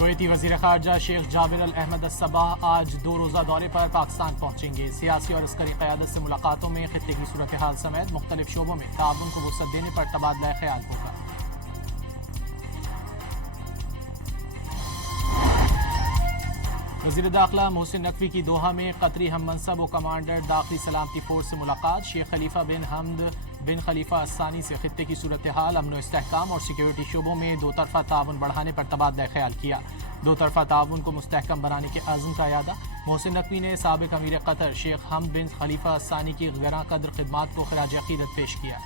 کویتی وزیر خارجہ شیخ جابر الاحمد الصباح آج 2 روزہ دورے پر پاکستان پہنچیں گے۔ سیاسی اور عسکری قیادت سے ملاقاتوں میں خطے کی صورتحال سمیت مختلف شعبوں میں تعاون کو وسعت دینے پر تبادلہ خیال ہوگا۔ وزیر داخلہ محسن نقوی کی دوحہ میں قطری ہم منصب و کمانڈر داخلی سلامتی فورس سے ملاقات۔ شیخ خلیفہ بن حمد بن خلیفہ الثانی سے خطے کی صورتحال، امن و استحکام اور سیکیورٹی شعبوں میں دو طرفہ تعاون بڑھانے پر تبادلہ خیال کیا۔ دو طرفہ تعاون کو مستحکم بنانے کے عزم کا اعادہ۔ محسن نقوی نے سابق امیر قطر شیخ حمد بن خلیفہ الثانی کی گراں قدر خدمات کو خراج عقیدت پیش کیا۔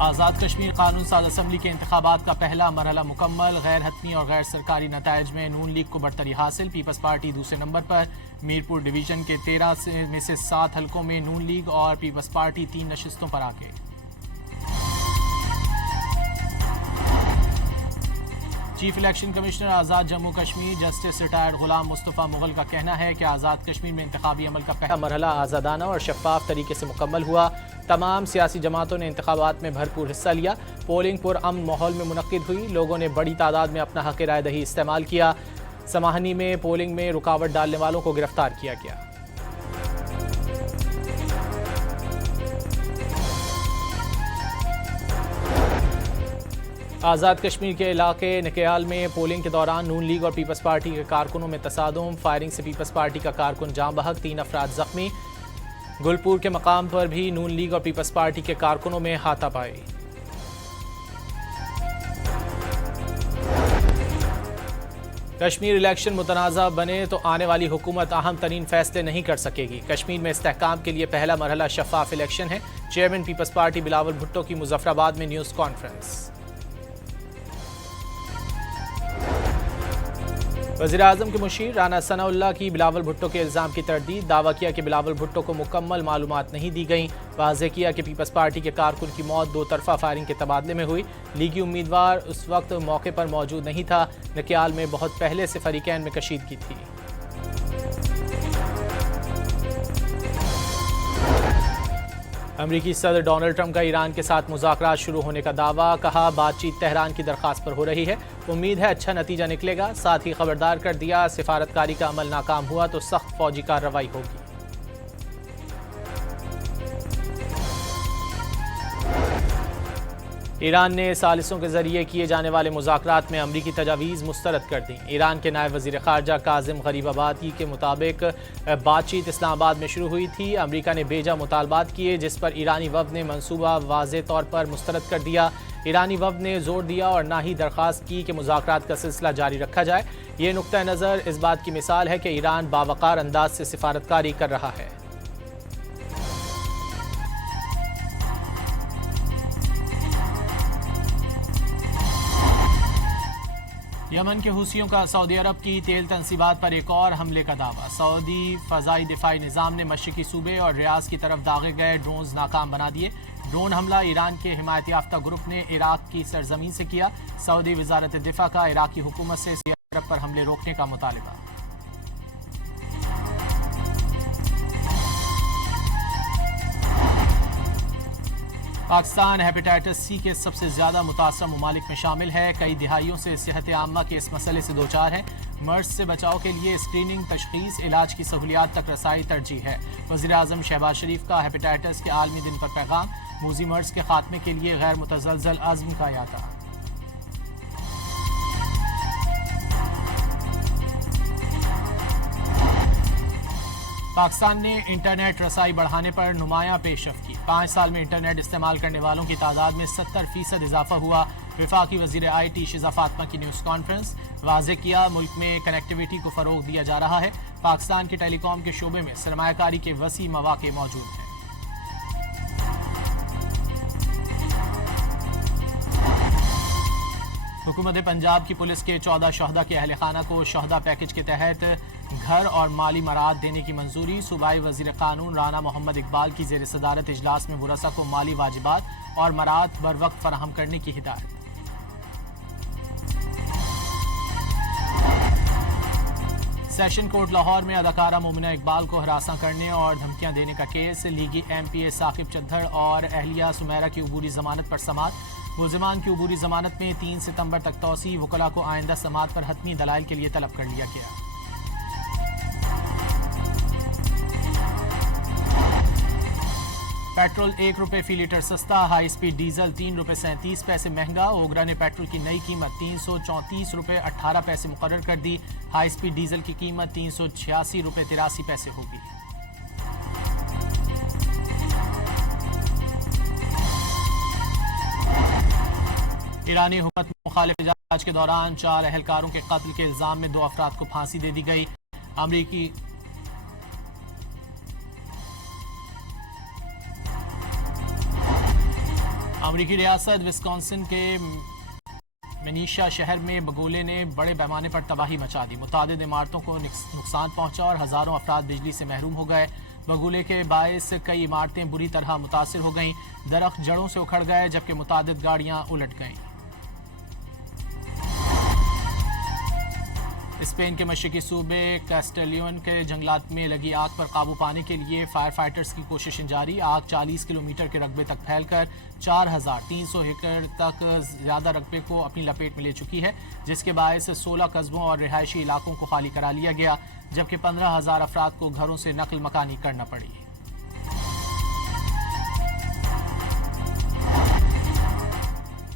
آزاد کشمیر قانون ساز اسمبلی کے انتخابات کا پہلا مرحلہ مکمل، غیر حتمی اور غیر سرکاری نتائج میں نون لیگ کو برتری حاصل۔ پیپلز پارٹی دوسرے نمبر پر، میرپور ڈویژن کے 13 میں سے 7 حلقوں میں نون لیگ اور پیپلز پارٹی 3 نشستوں پر آگے۔ چیف الیکشن کمشنر آزاد جموں کشمیر جسٹس ریٹائرڈ غلام مصطفیٰ مغل کا کہنا ہے کہ آزاد کشمیر میں انتخابی عمل کا پہلا مرحلہ آزادانہ اور شفاف طریقے سے مکمل ہوا۔ تمام سیاسی جماعتوں نے انتخابات میں بھرپور حصہ لیا۔ پولنگ پرامن ماحول میں منعقد ہوئی، لوگوں نے بڑی تعداد میں اپنا حق رائے دہی استعمال کیا۔ سماہنی میں پولنگ میں رکاوٹ ڈالنے والوں کو گرفتار کیا گیا۔ آزاد کشمیر کے علاقے نکیال میں پولنگ کے دوران نون لیگ اور پیپلز پارٹی کے کارکنوں میں تصادم، فائرنگ سے پیپلز پارٹی کا کارکن جاں بحق، 3 افراد زخمی۔ گلپور کے مقام پر بھی نون لیگ اور پیپلز پارٹی کے کارکنوں میں ہاتھا پائی۔ کشمیر الیکشن متنازع بنے تو آنے والی حکومت اہم ترین فیصلے نہیں کر سکے گی۔ کشمیر میں استحکام کے لیے پہلا مرحلہ شفاف الیکشن ہے۔ Chairman peoples party Bilawal Bhutto کی مظفر آباد میں نیوز کانفرنس۔ وزیر اعظم کے مشیر رانا ثناء اللہ کی بلاول بھٹو کے الزام کی تردید، دعویٰ کیا کہ بلاول بھٹو کو مکمل معلومات نہیں دی گئیں۔ واضح کیا کہ پیپلز پارٹی کے کارکن کی موت 2 طرفہ فائرنگ کے تبادلے میں ہوئی۔ لیگی امیدوار اس وقت موقع پر موجود نہیں تھا۔ نکیال میں بہت پہلے سے فریقین میں کشیدگی تھی۔ امریکی صدر ڈونلڈ ٹرمپ کا ایران کے ساتھ مذاکرات شروع ہونے کا دعویٰ، کہا بات چیت تہران کی درخواست پر ہو رہی ہے، امید ہے اچھا نتیجہ نکلے گا۔ ساتھ ہی خبردار کر دیا سفارتکاری کا عمل ناکام ہوا تو سخت فوجی کارروائی ہوگی۔ ایران نے ثالثوں کے ذریعے کیے جانے والے مذاکرات میں امریکی تجاویز مسترد کر دیں۔ ایران کے نائب وزیر خارجہ کاظم غریب آبادی کے مطابق بات چیت اسلام آباد میں شروع ہوئی تھی۔ امریکہ نے بیجا مطالبات کیے جس پر ایرانی وفد نے منصوبہ واضح طور پر مسترد کر دیا۔ ایرانی وفد نے زور دیا اور نہ ہی درخواست کی کہ مذاکرات کا سلسلہ جاری رکھا جائے۔ یہ نقطہ نظر اس بات کی مثال ہے کہ ایران باوقار انداز سے سفارتکاری کر رہا ہے۔ یمن کے حوثیوں کا سعودی عرب کی تیل تنصیبات پر ایک اور حملے کا دعویٰ۔ سعودی فضائی دفاعی نظام نے مشرقی صوبے اور ریاض کی طرف داغے گئے ڈرونز ناکام بنا دیے۔ ڈرون حملہ ایران کے حمایت یافتہ گروپ نے عراق کی سرزمین سے کیا۔ سعودی وزارت دفاع کا عراقی حکومت سے سعودی عرب پر حملے روکنے کا مطالبہ۔ پاکستان ہیپیٹائٹس سی کے سب سے زیادہ متاثرہ ممالک میں شامل ہے۔ کئی دہائیوں سے صحت عامہ کے اس مسئلے سے دوچار ہے۔ مرض سے بچاؤ کے لیے اسکریننگ، تشخیص، علاج کی سہولیات تک رسائی ترجیح ہے۔ وزیر اعظم شہباز شریف کا ہیپیٹائٹس کے عالمی دن پر پیغام، موذی مرض کے خاتمے کے لیے غیر متزلزل عزم کا اعادہ۔ پاکستان نے انٹرنیٹ رسائی بڑھانے پر نمایاں پیش رفت کی۔ 5 سال میں انٹرنیٹ استعمال کرنے والوں کی تعداد میں 70% اضافہ ہوا۔ وفاقی وزیر IT شیزہ فاطمہ کی نیوز کانفرنس، واضح کیا ملک میں کنیکٹیویٹی کو فروغ دیا جا رہا ہے۔ پاکستان کے ٹیلی کام کے شعبے میں سرمایہ کاری کے وسیع مواقع موجود ہیں۔ حکومت پنجاب کی پولیس کے 14 شہدا کے اہل خانہ کو شہدا پیکج کے تحت گھر اور مالی مراعات دینے کی منظوری۔ صوبائی وزیر قانون رانا محمد اقبال کی زیر صدارت اجلاس میں ورثاء کو مالی واجبات اور مراعات بروقت فراہم کرنے کی ہدایت۔ سیشن کورٹ لاہور میں اداکارہ مومنہ اقبال کو ہراساں کرنے اور دھمکیاں دینے کا کیس، لیگی ایم پی اے ثاقب چدھر اور اہلیہ سمیرہ کی عبوری ضمانت پر سماعت۔ ملزمان کی عبوری ضمانت میں 3 ستمبر تک توسیع، وکلاء کو آئندہ سماعت پر حتمی دلائل کے لیے طلب کر لیا گیا۔ پیٹرول 1 روپے فی لیٹر سستا، ہائی سپیڈ ڈیزل 3 روپے 37 پیسے مہنگا۔ اوگرا نے پیٹرول کی نئی قیمت 334 روپے 18 پیسے مقرر کر دی، ہائی سپیڈ ڈیزل کی قیمت 386 روپے 83 پیسے ہوگی۔ ایرانی حکومت مخالف احتجاج کے دوران 4 اہلکاروں کے قتل کے الزام میں 2 افراد کو پھانسی دے دی گئی۔ امریکی ریاست وسکونسن کے منیشا شہر میں بگولے نے بڑے پیمانے پر تباہی مچا دی، متعدد عمارتوں کو نقصان پہنچا اور ہزاروں افراد بجلی سے محروم ہو گئے۔ بگولے کے باعث کئی عمارتیں بری طرح متاثر ہو گئیں، درخت جڑوں سے اکھڑ گئے جبکہ متعدد گاڑیاں الٹ گئیں۔ اسپین کے مشرقی صوبے کیسٹلیون کے جنگلات میں لگی آگ پر قابو پانے کے لیے فائر فائٹرز کی کوششیں جاری۔ آگ 40 کلومیٹر کے رقبے تک پھیل کر 4300 ایکڑ تک زیادہ رقبے کو اپنی لپیٹ میں لے چکی ہے، جس کے باعث 16 قصبوں اور رہائشی علاقوں کو خالی کرا لیا گیا، جبکہ 15,000 افراد کو گھروں سے نقل مکانی کرنا پڑی۔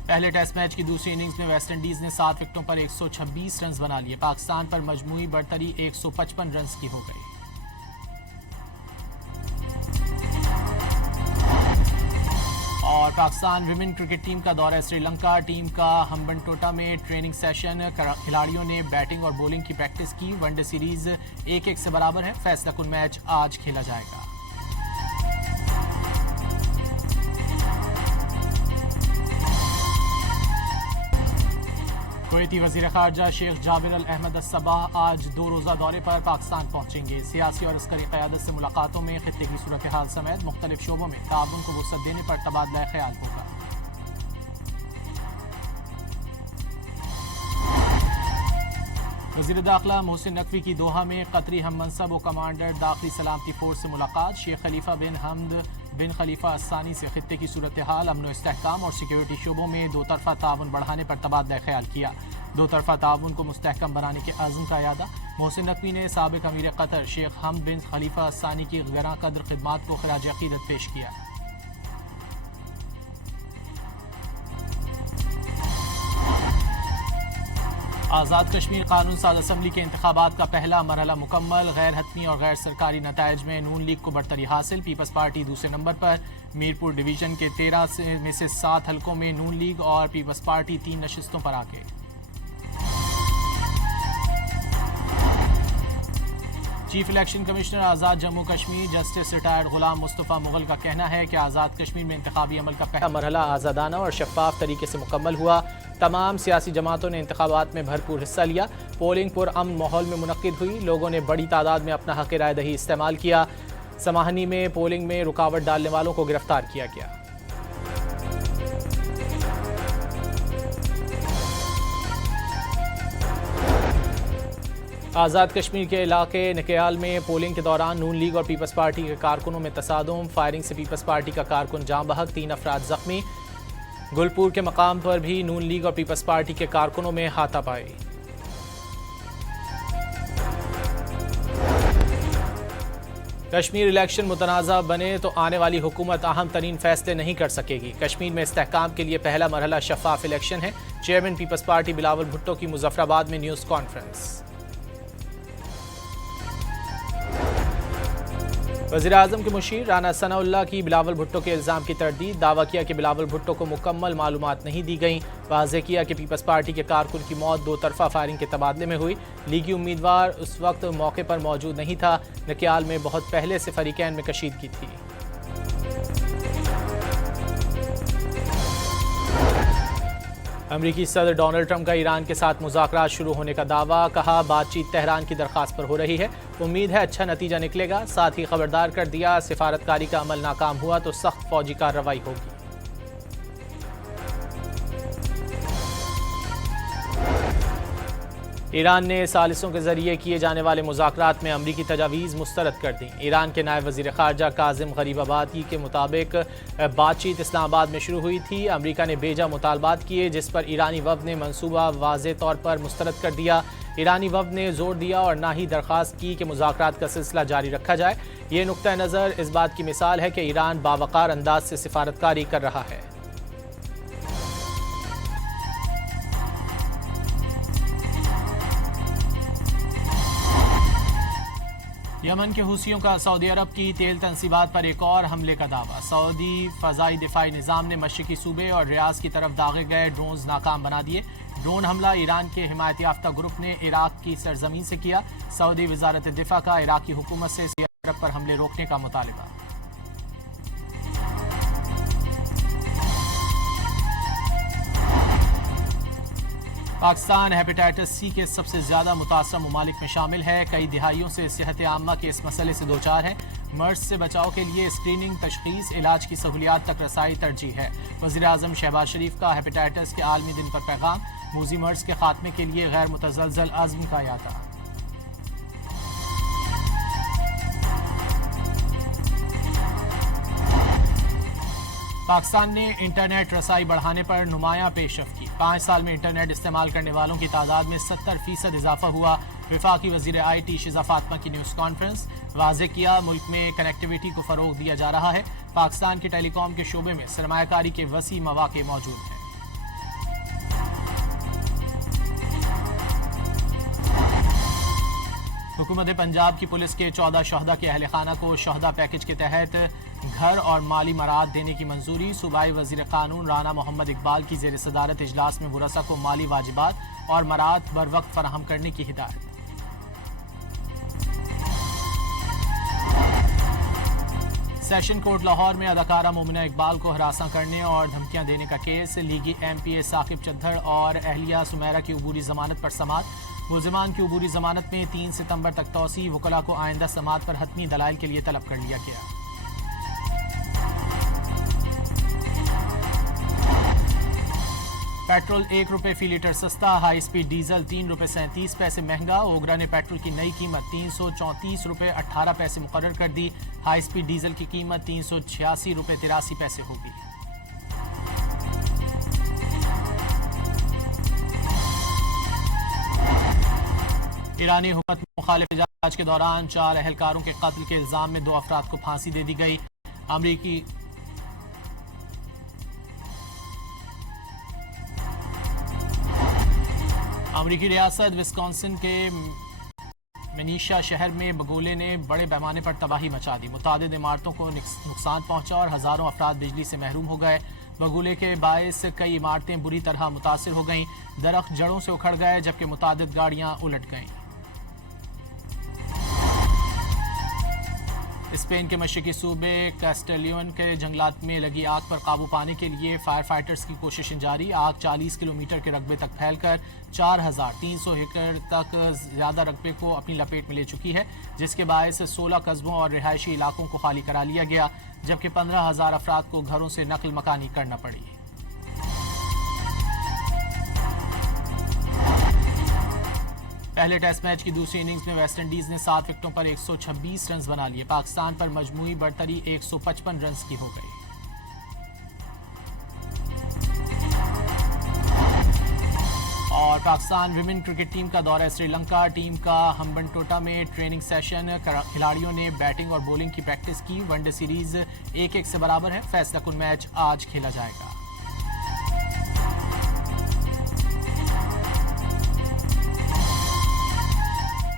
پہلے ٹیسٹ میچ کی دوسری اننگز میں ویسٹ انڈیز نے 7 وکٹوں پر 126 رنز بنا لیے، پاکستان پر مجموعی برتری 155 رنز کی ہو گئی۔ اور پاکستان ویمن کرکٹ ٹیم کا دورہ سری لنکا، ٹیم کا ہمبنٹوٹا میں ٹریننگ سیشن، کھلاڑیوں نے بیٹنگ اور بولنگ کی پریکٹس کی۔ ون ڈے سیریز 1-1 سے برابر ہے، فیصلہ کن میچ آج کھیلا جائے گا۔ کویتی وزیر خارجہ شیخ جابر الاحمد الصباح آج 2 روزہ دورے پر پاکستان پہنچیں گے۔ سیاسی اور عسکری قیادت سے ملاقاتوں میں خطے کی صورتحال سمیت مختلف شعبوں میں تعاون کو وسعت دینے پر تبادلہ خیال ہوگا۔ وزیر داخلہ محسن نقوی کی دوحہ میں قطری ہم منصب و کمانڈر داخلی سلامتی فورس سے ملاقات۔ شیخ خلیفہ بن حمد بن خلیفہ الثانی سے خطے کی صورتحال، امن و استحکام اور سیکیورٹی شعبوں میں 2 طرفہ تعاون بڑھانے پر تبادلہ خیال کیا۔ 2 طرفہ تعاون کو مستحکم بنانے کے عزم کا اعادہ۔ محسن نقوی نے سابق امیر قطر شیخ حمد بن خلیفہ الثانی کی گراں قدر خدمات کو خراج عقیدت پیش کیا۔ آزاد کشمیر قانون ساز اسمبلی کے انتخابات کا پہلا مرحلہ مکمل، غیر حتمی اور غیر سرکاری نتائج میں نون لیگ کو برتری حاصل، پیپلز پارٹی دوسرے نمبر پر۔ میرپور ڈویژن کے 13 میں سے 7 حلقوں میں نون لیگ اور پیپلز پارٹی 3 نشستوں پر آگے۔ چیف الیکشن کمشنر آزاد جموں کشمیر جسٹس ریٹائرڈ غلام مصطفیٰ مغل کا کہنا ہے کہ آزاد کشمیر میں انتخابی عمل کا پہلا مرحلہ آزادانہ اور شفاف طریقے سے مکمل ہوا۔ تمام سیاسی جماعتوں نے انتخابات میں بھرپور حصہ لیا، پولنگ پرامن ماحول میں منعقد ہوئی، لوگوں نے بڑی تعداد میں اپنا حق رائے دہی استعمال کیا۔ سماہنی میں پولنگ میں رکاوٹ ڈالنے والوں کو گرفتار کیا گیا۔ آزاد کشمیر کے علاقے نکیال میں پولنگ کے دوران نون لیگ اور پیپلز پارٹی کے کارکنوں میں تصادم، فائرنگ سے پیپلز پارٹی کا کارکن جاں بحق، 3 افراد زخمی۔ گلپور کے مقام پر بھی نون لیگ اور پیپلز پارٹی کے کارکنوں میں ہاتھا پائی۔ کشمیر الیکشن متنازع بنے تو آنے والی حکومت اہم ترین فیصلے نہیں کر سکے گی، کشمیر میں استحکام کے لیے پہلا مرحلہ شفاف الیکشن ہے، chairman peoples party Bilawal Bhutto کی مظفر آباد میں نیوز کانفرنس۔ وزیراعظم کے مشیر رانا ثناء اللہ کی بلاول بھٹو کے الزام کی تردید، دعویٰ کیا کہ بلاول بھٹو کو مکمل معلومات نہیں دی گئیں، واضح کیا کہ پیپلز پارٹی کے کارکن کی موت 2 طرفہ فائرنگ کے تبادلے میں ہوئی، لیگی امیدوار اس وقت موقع پر موجود نہیں تھا، نکیال میں بہت پہلے سے فریقین میں کشیدگی تھی۔ امریکی صدر ڈونلڈ ٹرمپ کا ایران کے ساتھ مذاکرات شروع ہونے کا دعویٰ، کہا بات چیت تہران کی درخواست پر ہو رہی ہے، امید ہے اچھا نتیجہ نکلے گا، ساتھ ہی خبردار کر دیا سفارتکاری کا عمل ناکام ہوا تو سخت فوجی کارروائی ہوگی۔ ایران نے ثالثوں کے ذریعے کیے جانے والے مذاکرات میں امریکی تجاویز مسترد کر دیں۔ ایران کے نائب وزیر خارجہ کاظم غریب آبادی کے مطابق بات چیت اسلام آباد میں شروع ہوئی تھی۔ امریکہ نے بیجا مطالبات کیے جس پر ایرانی وفد نے منصوبہ واضح طور پر مسترد کر دیا۔ ایرانی وفد نے زور دیا اور نہ ہی درخواست کی کہ مذاکرات کا سلسلہ جاری رکھا جائے۔ یہ نقطہ نظر اس بات کی مثال ہے کہ ایران باوقار انداز سے سفارتکاری کر رہا ہے۔ یمن کے حوثیوں کا سعودی عرب کی تیل تنصیبات پر ایک اور حملے کا دعویٰ۔ سعودی فضائی دفاعی نظام نے مشرقی صوبے اور ریاض کی طرف داغے گئے ڈرونز ناکام بنا دیے۔ ڈرون حملہ ایران کے حمایت یافتہ گروپ نے عراق کی سرزمین سے کیا۔ سعودی وزارت دفاع کا عراقی حکومت سے سعودی عرب پر حملے روکنے کا مطالبہ۔ پاکستان ہیپیٹائٹس سی کے سب سے زیادہ متاثرہ ممالک میں شامل ہے۔ کئی دہائیوں سے صحت عامہ کے اس مسئلے سے دوچار ہے۔ مرض سے بچاؤ کے لیے اسکریننگ، تشخیص، علاج کی سہولیات تک رسائی ترجیح ہے۔ وزیر اعظم شہباز شریف کا ہیپیٹائٹس کے عالمی دن پر پیغام۔ موذی مرض کے خاتمے کے لیے غیر متزلزل عزم کا اعادہ۔ پاکستان نے انٹرنیٹ رسائی بڑھانے پر نمایاں پیش رفت کی۔ 5 سال میں انٹرنیٹ استعمال کرنے والوں کی تعداد میں 70% اضافہ ہوا۔ وفاقی وزیر آئی ٹی شیزہ فاطمہ کی نیوز کانفرنس۔ واضح کیا ملک میں کنیکٹیویٹی کو فروغ دیا جا رہا ہے۔ پاکستان کے ٹیلی کام کے شعبے میں سرمایہ کاری کے وسیع مواقع موجود ہیں۔ حکومت پنجاب کی پولیس کے 14 شہداء کے اہل خانہ کو شہداء پیکج کے تحت گھر اور مالی مراعات دینے کی منظوری۔ صوبائی وزیر قانون رانا محمد اقبال کی زیر صدارت اجلاس میں ورثاء کو مالی واجبات اور مراعات بروقت فراہم کرنے کی ہدایت۔ سیشن کورٹ لاہور میں اداکارہ مومنہ اقبال کو ہراساں کرنے اور دھمکیاں دینے کا کیس۔ لیگی ایم پی اے ثاقب چدھر اور اہلیہ سمیرہ کی عبوری ضمانت پر سماعت۔ ملزمان کی عبوری ضمانت میں 3 ستمبر تک توسیع۔ وکلاء کو آئندہ سماعت پر حتمی دلائل کے لیے طلب کر لیا گیا۔ پیٹرول 1 روپے فی لیٹر سستا۔ ہائی سپیڈ ڈیزل 3 روپے 37 پیسے مہنگا۔ اوگرا نے پیٹرول کی نئی قیمت 334 روپے 18 پیسے مقرر کر دی۔ ہائی سپیڈ ڈیزل کی قیمت 386 روپے 83 پیسے ہوگی۔ ایرانی حکومت مخالف احتجاج کے دوران 4 اہلکاروں کے قتل کے الزام میں 2 افراد کو پھانسی دے دی گئی۔ امریکی ریاست وسکانسن کے منیشا شہر میں بگولے نے بڑے پیمانے پر تباہی مچا دی۔ متعدد عمارتوں کو نقصان پہنچا اور ہزاروں افراد بجلی سے محروم ہو گئے۔ بگولے کے باعث کئی عمارتیں بری طرح متاثر ہو گئیں۔ درخت جڑوں سے اکھڑ گئے جبکہ متعدد گاڑیاں الٹ گئیں۔ اسپین کے مشرقی صوبے کیسٹلیون کے جنگلات میں لگی آگ پر قابو پانے کے لیے فائر فائٹرز کی کوششیں جاری۔ آگ 40 کلومیٹر کے رقبے تک پھیل کر 4300 ایکڑ تک زیادہ رقبے کو اپنی لپیٹ میں لے چکی ہے، جس کے باعث 16 قصبوں اور رہائشی علاقوں کو خالی کرا لیا گیا، جبکہ 15,000 افراد کو گھروں سے نقل مکانی کرنا پڑی۔ پہلے ٹیسٹ میچ کی دوسری اننگز میں ویسٹ انڈیز نے 7 وکٹوں پر 126 رنز بنا لیے۔ پاکستان پر مجموعی برتری 155 رنز کی ہو گئی۔ اور پاکستان ویمن کرکٹ ٹیم کا دورہ سری لنکا۔ ٹیم کا ہمبنٹوٹا میں ٹریننگ سیشن۔ کھلاڑیوں نے بیٹنگ اور بولنگ کی پریکٹس کی۔ ون ڈے سیریز 1-1 سے برابر ہے۔ فیصلہ کن میچ آج کھیلا جائے گا۔